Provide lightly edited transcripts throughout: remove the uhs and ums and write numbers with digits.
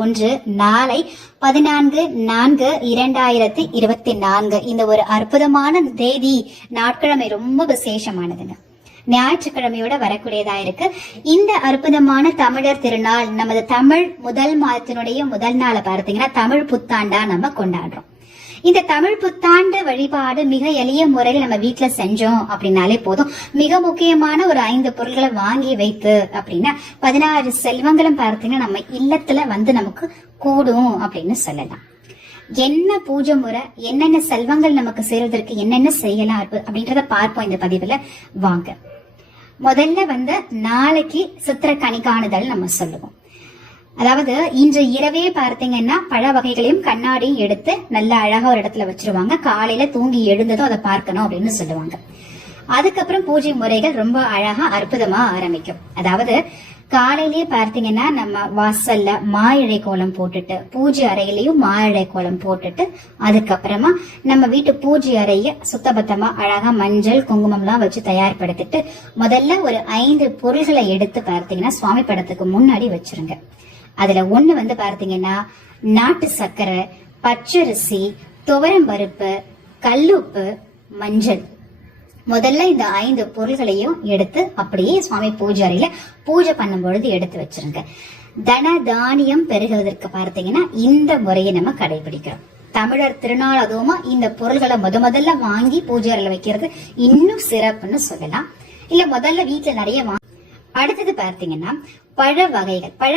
1 நாளை 14/4/2024 இந்த ஒரு அற்புதமான தேதி நாட்கிழமை ரொம்ப விசேஷமானதுங்க. ஞாயிற்றுக்கிழமையோட வரக்கூடியதா இருக்கு. இந்த அற்புதமான தமிழர் திருநாள் நமது தமிழ் முதல் மாதத்தினுடைய முதல் நாளை பார்த்தீங்கன்னா தமிழ் புத்தாண்டா நம்ம கொண்டாடுறோம். இந்த தமிழ் புத்தாண்டு வழிபாடு மிக எளிய முறையில் நம்ம வீட்டுல செஞ்சோம் அப்படின்னாலே போதும். மிக முக்கியமான ஒரு 5 பொருட்களை வாங்கி வைத்து அப்படின்னா 16 செல்வங்களும் பார்த்தீங்கன்னா நம்ம இல்லத்துல வந்து நமக்கு கூடும் அப்படின்னு சொல்லலாம். என்ன பூஜை முறை, என்னென்ன செல்வங்கள் நமக்கு சேருவதற்கு என்னென்ன செய்யலாம் அப்படின்றத பார்ப்போம் இந்த பதிவுல. வாங்க. முதல்ல வந்து நாளைக்கு சித்திர கனி காணுதல் நம்ம சொல்லுவோம். அதாவது இன்று இரவே பார்த்தீங்கன்னா பழ வகைகளையும் கண்ணாடியும் எடுத்து நல்ல அழகா ஒரு இடத்துல வச்சிருவாங்க. காலையில தூங்கி எழுந்ததும் அதை பார்க்கணும் அப்படின்னு சொல்லுவாங்க. அதுக்கப்புறம் பூஜை முறைகள் ரொம்ப அழகா அற்புதமா ஆரம்பிக்கும். அதாவது காலையிலேயே பார்த்தீங்கன்னா நம்ம வாசல்ல மாயிழை கோலம் போட்டுட்டு, பூஜை அறையிலையும் மாயிழை கோலம் போட்டுட்டு, அதுக்கப்புறமா நம்ம வீட்டு பூஜை அறைய சுத்தபத்தமா அழகா மஞ்சள் குங்குமம் எல்லாம் வச்சு தயார்படுத்திட்டு முதல்ல ஒரு 5 பொருள்களை எடுத்து பார்த்தீங்கன்னா சுவாமி படத்துக்கு முன்னாடி வச்சிருங்க. அதுல ஒண்ணு வந்து பார்த்தீங்கன்னா நாட்டு சர்க்கரை, பச்சரிசி, துவரம் பருப்பு, கல்லுப்பு, மஞ்சள். முதல்ல இந்த 5 பொருள்களையும் எடுத்து அப்படியே சுவாமி பூஜை அறையில பூஜை பண்ணும் பொழுது எடுத்து வச்சிருங்க. தன தானியம் பெருகுவதற்கு பார்த்தீங்கன்னா இந்த முறையை நம்ம கடைபிடிக்கிறோம். தமிழர் திருநாள் அதுவுமா இந்த பொருள்களை முதல்ல வாங்கி பூஜை அறையில வைக்கிறது இன்னும் சிறப்புன்னு சொல்லலாம். இல்ல முதல்ல வீட்டுல நிறைய அடுத்தது பார்த்தீங்கன்னா பழ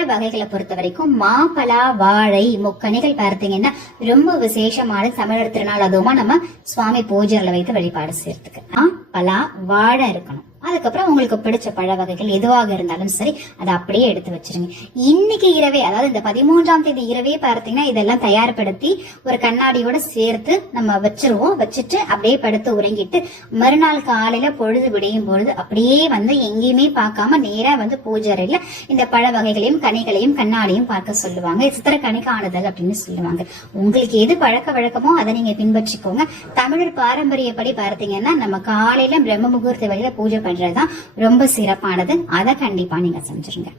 வகைகளை பொறுத்த வரைக்கும் மாப்பழா, வாழை, முக்கணிகள் பார்த்தீங்கன்னா ரொம்ப விசேஷமான தமிழர் திருநாள் அதுவுமா நம்ம சுவாமி பூஜைகளை வைத்து வழிபாடு செய்யறதுக்கு பலா, வாழை இருக்கணும். அதுக்கப்புறம் உங்களுக்கு பிடிச்ச பழ வகைகள் எதுவாக இருந்தாலும் சரி அதை அப்படியே எடுத்து வச்சிருங்க. இன்னைக்கு இரவே, அதாவது இந்த 13ஆம் தேதி இரவே பார்த்தீங்கன்னா இதெல்லாம் தயார்படுத்தி ஒரு கண்ணாடியோட சேர்த்து நம்ம வச்சிருவோம். வச்சுட்டு அப்படியே படுத்து உறங்கிட்டு மறுநாள் காலையில பொழுது விடையும் பொழுது அப்படியே வந்து எங்கேயுமே பார்க்காம நேரா வந்து பூஜை அறையில இந்த பழ வகைகளையும் கனிகளையும் கண்ணாடியும் பார்க்க சொல்லுவாங்க. சித்திர கனி காணுதல் அப்படின்னு சொல்லுவாங்க. உங்களுக்கு எது பழக்க வழக்கமோ அதை நீங்க பின்பற்றிக்கோங்க. தமிழர் பாரம்பரியப்படி பார்த்தீங்கன்னா நம்ம காலையில பிரம்ம முகூர்த்த வழியில பூஜை பண்றதுதான் ரொம்ப சிறப்பானது. அதை கண்டிப்பா நீங்க செஞ்சிருங்க.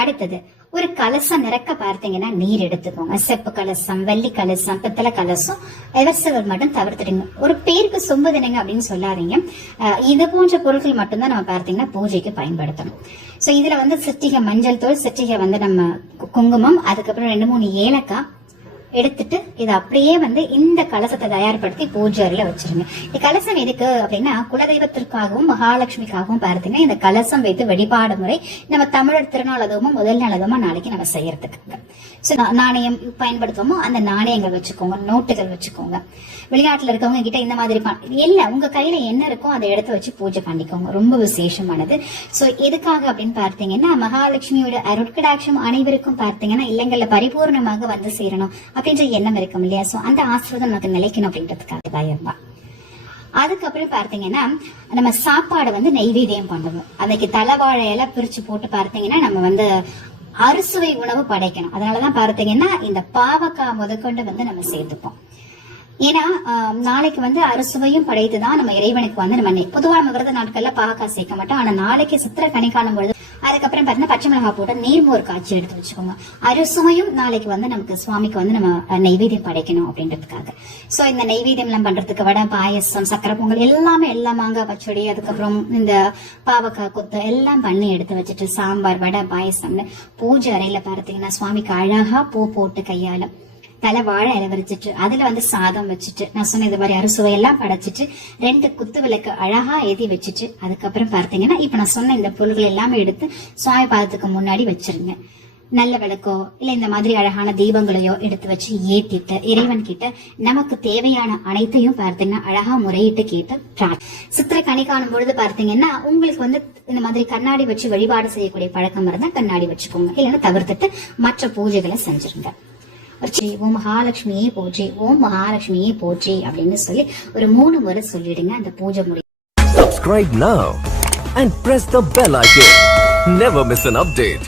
அடுத்தது ஒரு கலசம் நிறக்க பார்த்தீங்கன்னா நீர் எடுத்துக்கோங்க. செப்பு கலசம், வெள்ளி கலசம், பித்தளை கலசம், எவர்சிவர் மட்டும் தவிர்த்துடுங்க. ஒரு பேருக்கு சொம்புதினங்க அப்படின்னு சொல்லாதீங்க. இது போன்ற பொருட்கள் மட்டும்தான் நம்ம பார்த்தீங்கன்னா பூஜைக்கு பயன்படுத்தணும். சோ இதுல வந்து சிற்றிகை மஞ்சள் தூள், சிற்றிகை வந்து நம்ம குங்குமம், அதுக்கப்புறம் 2-3 ஏலக்காய் எடுத்துட்டு இதை அப்படியே வந்து இந்த கலசத்தை தயார்படுத்தி பூஜை அறையில வச்சிருங்க. இந்த கலசம் எதுக்கு அப்படின்னா குலதெய்வத்திற்காகவும் மகாலட்சுமிக்காகவும் பார்த்தீங்கன்னா இந்த கலசம் வைத்து வழிபாடு முறை நம்ம தமிழர் திருநாள் அதுவும் முதல் நாள் அதுவுமா நாளைக்கு நம்ம செய்யறதுக்கு. நாணயம் பயன்படுத்துவோமோ அந்த நாணயங்கள் வச்சுக்கோங்க, நோட்டுகள் வச்சுக்கோங்க. வெளிநாட்டுல இருக்கவங்க கிட்ட இந்த மாதிரி இல்ல, உங்க கையில என்ன இருக்கோ அதை எடுத்து வச்சு பூஜை பண்ணிக்கோங்க. ரொம்ப விசேஷமானது. சோ எதுக்காக அப்படின்னு பார்த்தீங்கன்னா மகாலட்சுமியோட அருட்கடாட்சம் அனைவருக்கும் பார்த்தீங்கன்னா இல்லங்கள்ல பரிபூர்ணமாக வந்து சேரணும் அப்படின்ற எண்ணம் இருக்கும் இல்லையா? சோ அந்த ஆசீர்வாதம் நமக்கு நிலைக்கணும் அப்படின்றதுக்காக தான். அதுக்கப்புறம் பார்த்தீங்கன்னா நம்ம சாப்பாடு வந்து நெய்வேத்தியம் பண்ணுவோம். அன்னைக்கு தலைவாழை எல்லாம் பிரிச்சு போட்டு பார்த்தீங்கன்னா நம்ம வந்து அறுசுவை உணவு படைக்கணும். அதனாலதான் பார்த்தீங்கன்னா இந்த பாவக்காய் முதற்கொண்டு வந்து நம்ம சேர்த்துப்போம். ஏன்னா நாளைக்கு வந்து அறுசுவையும் படைத்துதான் நம்ம இறைவனுக்கு வந்து நம்ம பொதுவாக நம்ம விரத நாட்கள்ல பாவக்காய் சேர்க்க மாட்டோம். ஆனா நாளைக்கு சித்திர கனி காணும் பொழுது அதுக்கப்புறம் பார்த்தீங்கன்னா பச்சை மிளகாய் போட்டு நீர்மோர் காய்ச்சி எடுத்து வச்சுக்கோங்க. அறுசுவையும் நாளைக்கு வந்து நமக்கு சுவாமிக்கு வந்து நம்ம நெய்வேத்தியம் படைக்கணும் அப்படின்றதுக்காக. சோ இந்த நெய்வேத்தியம் எல்லாம் பண்றதுக்கு வடை, பாயசம், சக்கரை பொங்கல் எல்லாமே, எல்லாம் மாங்காய் பச்சடி, அதுக்கப்புறம் இந்த பாவக்காய் கொத்து எல்லாம் பண்ணி எடுத்து வச்சுட்டு சாம்பார், வடை, பாயசம்னு பூஜை அறையில பார்த்தீங்கன்னா சுவாமிக்கு அழகா பூ போட்டு கையால தலை வாழை இலை விரிச்சிட்டு அதுல வந்து சாதம் வச்சுட்டு நான் சொன்ன இது மாதிரி அறுசுவை எல்லாம் படைச்சிட்டு 2 குத்து விளக்கு அழகா ஏத்தி வச்சுட்டு அதுக்கப்புறம் பார்த்தீங்கன்னா இப்ப நான் சொன்ன இந்த பொருள்கள் எல்லாமே எடுத்து சுவாமி பாதத்துக்கு முன்னாடி வச்சிருங்க. நல்ல விளக்கோ இல்ல இந்த மாதிரி அழகான தீபங்களையோ எடுத்து வச்சு ஏத்திட்டு இறைவன் கிட்ட நமக்கு தேவையான அனைத்தையும் பார்த்தீங்கன்னா அழகா முறையிட்டு கேட்டு சித்திர கனி காணும் பொழுது பார்த்தீங்கன்னா உங்களுக்கு வந்து இந்த மாதிரி கண்ணாடி வச்சு வழிபாடு செய்யக்கூடிய பழக்கம் இருந்தா கண்ணாடி வச்சுக்கோங்க. இல்லைன்னா தவிர்த்துட்டு மற்ற பூஜைகளை செஞ்சிருங்க. ஓம் மகாலட்சுமியே போற்றி, ஓம் மகாலட்சுமியே போற்றி அப்படின்னு சொல்லி ஒரு 3 முறை சொல்லிடுங்க. அந்த பூஜை முடியும். Subscribe now and press the bell icon. Never miss an update.